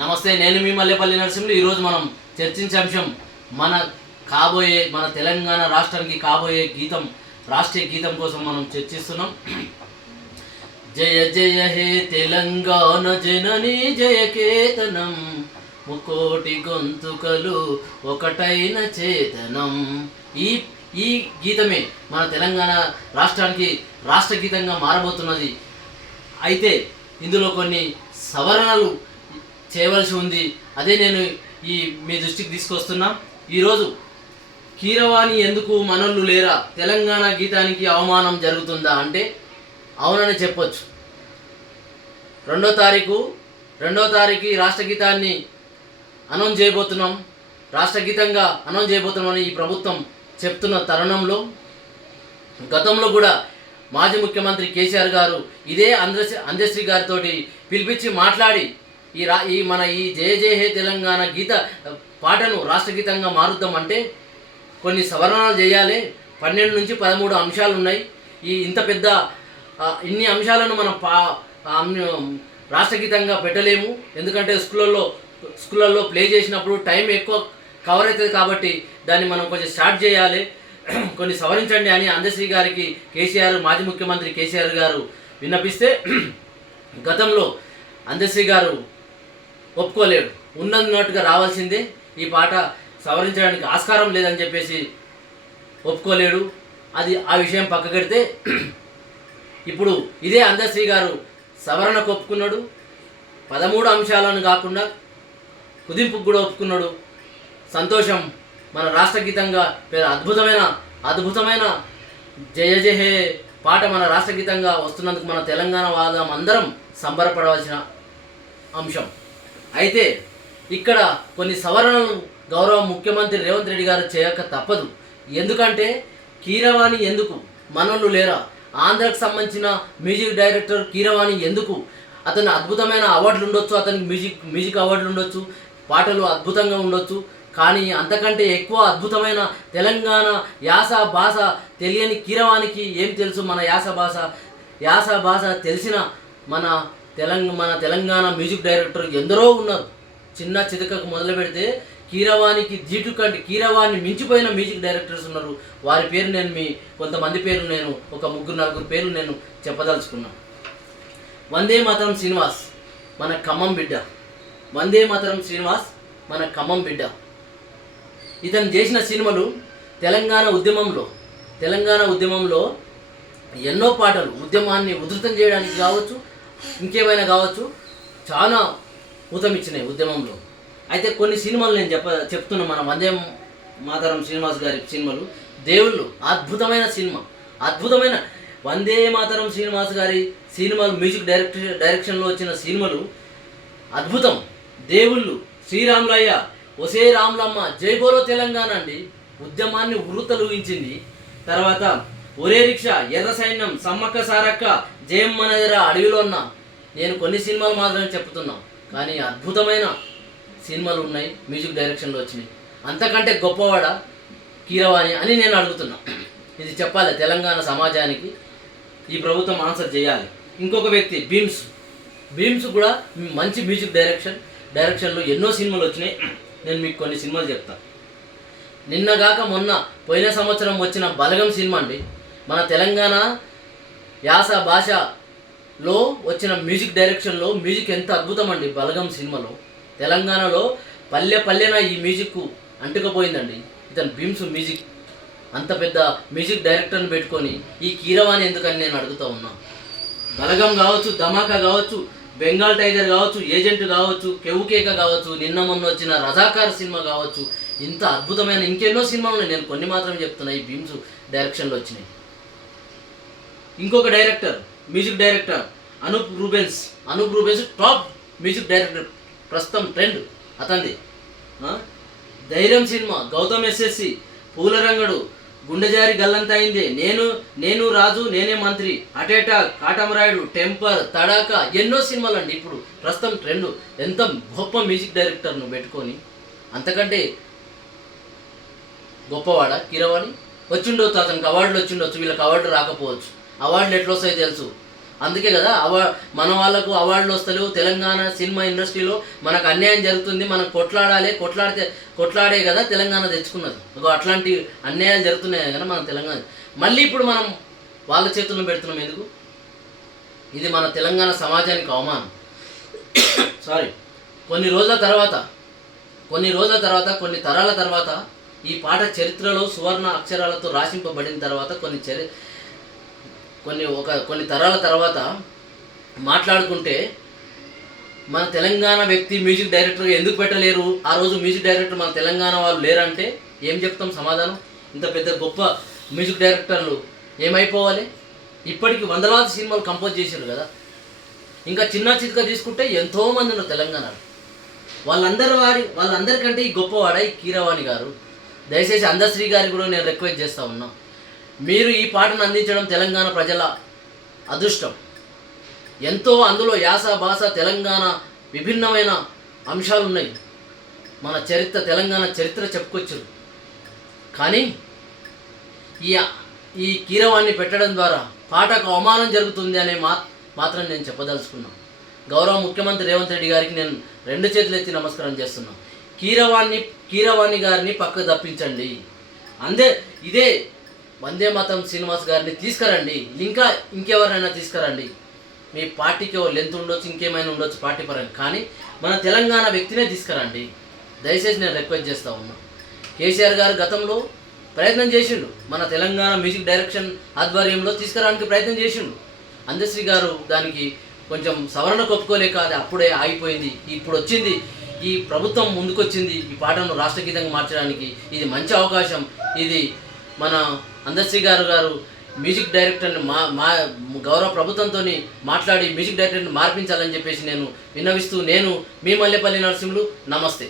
నమస్తే నేను మీ మల్లెపల్లి నరసింహులు. ఈరోజు మనం చర్చించే అంశం మన కాబోయే మన తెలంగాణ రాష్ట్రానికి కాబోయే గీతం రాష్ట్రీయ గీతం కోసం మనం చర్చిస్తున్నాం. జయ జయ హే తెలంగాణ జనని జయకేతనం. ముకోటి గొంతుకలు ఒకటైన చేతనం. ఈ ఈ గీతమే మన తెలంగాణ రాష్ట్రానికి రాష్ట్ర గీతంగా మారబోతున్నది. అయితే ఇందులో కొన్ని సవరణలు చేయవలసి ఉంది. అదే నేను ఈ మీ దృష్టికి తీసుకొస్తున్నా. ఈరోజు కీరవాణి ఎందుకు మనోళ్ళు లేరా? తెలంగాణ గీతానికి అవమానం జరుగుతుందా అంటే అవునని చెప్పొచ్చు. రెండో తారీఖు రెండో తారీఖు ఈ రాష్ట్ర గీతాన్ని అనౌన్స్ చేయబోతున్నాం. రాష్ట్ర గీతంగా అనౌన్స్ చేయబోతున్నామని ఈ ప్రభుత్వం చెప్తున్న తరుణంలో గతంలో కూడా మాజీ ముఖ్యమంత్రి కేసీఆర్ గారు ఇదే అందశ్రీ అంధ్యశ్రీ గారితో పిలిపించి మాట్లాడి ఈ రా ఈ మన ఈ జయ జయ హే తెలంగాణ గీత పాటను రాష్ట్రగీతంగా మారుద్దామంటే కొన్ని సవరణలు చేయాలి. పన్నెండు నుంచి పదమూడు అంశాలు ఉన్నాయి. ఈ ఇంత పెద్ద ఇన్ని అంశాలను మనం పా రాష్ట్రగీతంగా పెట్టలేము. ఎందుకంటే స్కూళ్ళల్లో స్కూళ్ళల్లో ప్లే చేసినప్పుడు టైం ఎక్కువ కవర్ అవుతుంది కాబట్టి దాన్ని మనం కొంచెం స్టార్ట్ చేయాలి. కొన్ని సవరించండి అని అందశ్రీ గారికి కేసీఆర్ మాజీ ముఖ్యమంత్రి కేసీఆర్ గారు విన్నపిస్తే గతంలో అందశ్రీ గారు ఒప్పుకోలేడు. ఉన్నట్టుగా రావాల్సిందే. ఈ పాట సవరించడానికి ఆస్కారం లేదని చెప్పేసి ఒప్పుకోలేడు. అది ఆ విషయం పక్కకెడితే ఇప్పుడు ఇదే అందశ్రీ గారు సవరణకు ఒప్పుకున్నాడు. పదమూడు అంశాలను కాకుండా కుదింపుకు కూడా ఒప్పుకున్నాడు. సంతోషం మన రాష్ట్ర గీతంగా పేరు అద్భుతమైన అద్భుతమైన జయ జయ హే పాట మన రాష్ట్ర గీతంగా వస్తున్నందుకు మన తెలంగాణ వాదం అందరం సంబరపడవలసిన అంశం. అయితే ఇక్కడ కొన్ని సవరణలు గౌరవ ముఖ్యమంత్రి రేవంత్ రెడ్డి గారు చేయక తప్పదు. ఎందుకంటే కీరవాణి ఎందుకు? మనోళ్ళు లేరా? ఆంధ్రకు సంబంధించిన మ్యూజిక్ డైరెక్టర్ కీరవాణి ఎందుకు? అతని అద్భుతమైన అవార్డులు ఉండొచ్చు అతనికి మ్యూజిక్ మ్యూజిక్ అవార్డులు ఉండొచ్చు పాటలు అద్భుతంగా ఉండొచ్చు కానీ అంతకంటే ఎక్కువ అద్భుతమైన తెలంగాణ యాస భాష తెలియని కీరవానికి ఏం తెలుసు మన యాస భాష? యాస భాష తెలిసిన మన తెలంగాణ మన తెలంగాణ మ్యూజిక్ డైరెక్టర్ ఎందరో ఉన్నారు. చిన్న చితకకు మొదలు పెడితే కీరవానికి జీటు కంటే కీరవాణి మించిపోయిన మ్యూజిక్ డైరెక్టర్స్ ఉన్నారు. వారి పేరు నేను మీ కొంతమంది పేరు నేను ఒక ముగ్గురు నలుగురు పేర్లు నేను చెప్పదలుచుకున్నాను. వందే మాతరం శ్రీనివాస్ మన ఖమ్మం బిడ్డ. వందే మాతరం శ్రీనివాస్ మన ఖమ్మం బిడ్డ. ఇతను చేసిన సినిమాలు తెలంగాణ ఉద్యమంలో తెలంగాణ ఉద్యమంలో ఎన్నో పాటలు ఉద్యమాన్ని ఉధృతం చేయడానికి కావచ్చు ఇంకేమైనా కావచ్చు? చాలా ఊతమిచ్చినాయి ఉద్యమంలో. అయితే కొన్ని సినిమాలు నేను చెప్ప చెప్తున్నా మన వందే మాతరం శ్రీనివాస్ గారి సినిమాలు. దేవుళ్ళు అద్భుతమైన సినిమా. అద్భుతమైన వందే మాతరం శ్రీనివాస్ గారి సినిమాలు మ్యూజిక్ డైరెక్ట్ డైరెక్షన్లో వచ్చిన సినిమాలు. అద్భుతం. దేవుళ్ళు శ్రీరాములయ్య ఒసే రాములమ్మ జై బోలో తెలంగాణ అండి. ఉద్యమాన్ని ఉర్రుతలుగించింది. తర్వాత ఒరే రిక్షా ఎర్ర సైన్యం సమ్మక్క సారక్క జయం మనదిర అడవిలో ఉన్న నేను కొన్ని సినిమాలు మాత్రమే చెప్తున్నా కానీ అద్భుతమైన సినిమాలు ఉన్నాయి మ్యూజిక్ డైరెక్షన్లో వచ్చినాయి. అంతకంటే గొప్పవాడ కీరవాణి అని నేను అడుగుతున్నా. ఇది చెప్పాలి తెలంగాణ సమాజానికి ఈ ప్రభుత్వం ఆన్సర్ చేయాలి. ఇంకొక వ్యక్తి భీమ్స్. భీమ్స్ కూడా మంచి మ్యూజిక్ డైరెక్షన్ డైరెక్షన్లో ఎన్నో సినిమాలు వచ్చినాయి. నేను మీకు కొన్ని సినిమాలు చెప్తాను నిన్నగాక మొన్న పోయిన సంవత్సరం వచ్చిన బలగం సినిమా అండి. మన తెలంగాణ యాస భాషలో వచ్చిన మ్యూజిక్ డైరెక్షన్లో మ్యూజిక్ ఎంత అద్భుతం అండి బలగం సినిమాలో. తెలంగాణలో పల్లె పల్లెన ఈ మ్యూజిక్ అంటుకపోయిందండి. ఇతను భీమ్స్ మ్యూజిక్. అంత పెద్ద మ్యూజిక్ డైరెక్టర్ని పెట్టుకొని ఈ కీరవాణి ఎందుకని నేను అడుగుతా ఉన్నా. బలగం కావచ్చు ధమాకా కావచ్చు బెంగాల్ టైగర్ కావచ్చు ఏజెంట్ కావచ్చు కెవుకేక కావచ్చు నిన్న మొన్న వచ్చిన రజాకార్ సినిమా కావచ్చు ఇంత అద్భుతమైన ఇంకెన్నో సినిమాలు ఉన్నాయి. నేను కొన్ని మాత్రమే చెప్తున్నా ఈ భీమ్స్ డైరెక్షన్లో వచ్చినాయి. ఇంకొక director music director Anoop Rubens. Anoop Rubens top music director. ప్రస్తుతం ట్రెండ్. అతనిది. ధైర్యం సినిమా. గౌతమ్ ఎస్ఎస్సి పూలరంగడు గుండెజారి గల్లంతైంది. నేను నేను రాజు నేనే మంత్రి. అటేటా కాటమరాయుడు టెంపర్ తడాక ఎన్నో సినిమాలు అండి ఇప్పుడు. ప్రస్తుతం ట్రెండ్. ఎంత గొప్ప మ్యూజిక్ డైరెక్టర్ను పెట్టుకొని అంతకంటే గొప్పవాడ? కీరవాణి? వచ్చిండొచ్చు అతనికి. అవార్డులు వచ్చిండొచ్చు. వీళ్ళకి అవార్డు రాకపోవచ్చు. అవార్డులు ఎట్లా వస్తాయో తెలుసు. అందుకే కదా అవా మన వాళ్ళకు అవార్డులు వస్తలేవు. తెలంగాణ సినిమా ఇండస్ట్రీలో మనకు అన్యాయం జరుగుతుంది. మనం కొట్లాడాలి కొట్లాడితే కొట్లాడే కదా తెలంగాణ తెచ్చుకున్నది. అట్లాంటి అన్యాయాలు జరుగుతున్నాయి కదా మన తెలంగాణ. మళ్ళీ ఇప్పుడు మనం వాళ్ళ చేతుల్లో పెడుతున్నాం ఎందుకు? ఇది మన తెలంగాణ సమాజానికి అవమానం. సారీ కొన్ని రోజుల తర్వాత కొన్ని రోజుల తర్వాత కొన్ని తరాల తర్వాత ఈ పాట చరిత్రలో సువర్ణ అక్షరాలతో రాసింపబడిన తర్వాత కొన్ని చరి కొన్ని ఒక కొన్ని తరాల తర్వాత మాట్లాడుకుంటే మన తెలంగాణ వ్యక్తి మ్యూజిక్ డైరెక్టర్గా ఎందుకు పెట్టలేరు? ఆ రోజు మ్యూజిక్ డైరెక్టర్ మన తెలంగాణ వాళ్ళు లేరంటే ఏం చెప్తాం సమాధానం? ఇంత పెద్ద గొప్ప మ్యూజిక్ డైరెక్టర్లు ఏమైపోవాలి? ఇప్పటికి వందలాది సినిమాలు కంపోజ్ చేశారు కదా. ఇంకా చిన్న చితక తీసుకుంటే ఎంతోమంది ఉన్నారు తెలంగాణలో. వాళ్ళందరి వారి వాళ్ళందరికంటే ఈ గొప్పవాడ ఈ కీరవాణి గారు? దయచేసి అందశ్రీ గారికి కూడా నేను రిక్వెస్ట్ చేస్తా ఉన్నాను మీరు ఈ పాటను అందించడం తెలంగాణ ప్రజల అదృష్టం. ఎంతో అందులో యాస భాష తెలంగాణ విభిన్నమైన అంశాలు ఉన్నాయి మన చరిత్ర తెలంగాణ చరిత్ర చెప్పుకొచ్చారు కానీ ఈ ఈ కీరవాణ్ణి పెట్టడం ద్వారా పాటకు అవమానం జరుగుతుంది అనే మా మాత్రం నేను చెప్పదలుచుకున్నాను. గౌరవ ముఖ్యమంత్రి రేవంత్ రెడ్డి గారికి నేను రెండు చేతులు ఎత్తి నమస్కారం చేస్తున్నాను. కీరవాణి కీరవాణి గారిని పక్కకు తప్పించండి. అందే ఇదే వందే మాతం శ్రీనివాస్ గారిని తీసుకురండి. ఇంకా ఇంకెవరైనా తీసుకురండి. మీ పార్టీకి లెంత్ ఉండొచ్చు ఇంకేమైనా ఉండొచ్చు పార్టీ పరంగా. కానీ మన తెలంగాణ వ్యక్తినే తీసుకురండి. దయచేసి నేను రిక్వెస్ట్ చేస్తా ఉన్నా. కేసీఆర్ గారు గతంలో ప్రయత్నం చేసిండు. మన తెలంగాణ మ్యూజిక్ డైరెక్షన్ ఆధ్వర్యంలో తీసుకురావడానికి ప్రయత్నం చేసిండు. అందశ్రీ గారు దానికి కొంచెం సవరణ కొప్పుకోలేక అది అప్పుడే ఆగిపోయింది. ఇప్పుడు వచ్చింది. ఈ ప్రభుత్వం ముందుకొచ్చింది. ఈ పాటను రాష్ట్ర గీతంగా మార్చడానికి ఇది మంచి అవకాశం. ఇది మన అందశ్రీ గారు గారు మ్యూజిక్ డైరెక్టర్ని మా మా గౌరవ ప్రభుత్వంతో మాట్లాడి మ్యూజిక్ డైరెక్టర్ని మార్పించాలని చెప్పేసి నేను విన్నవిస్తూ నేను మీ మల్లెపల్లి నరసింహులు నమస్తే.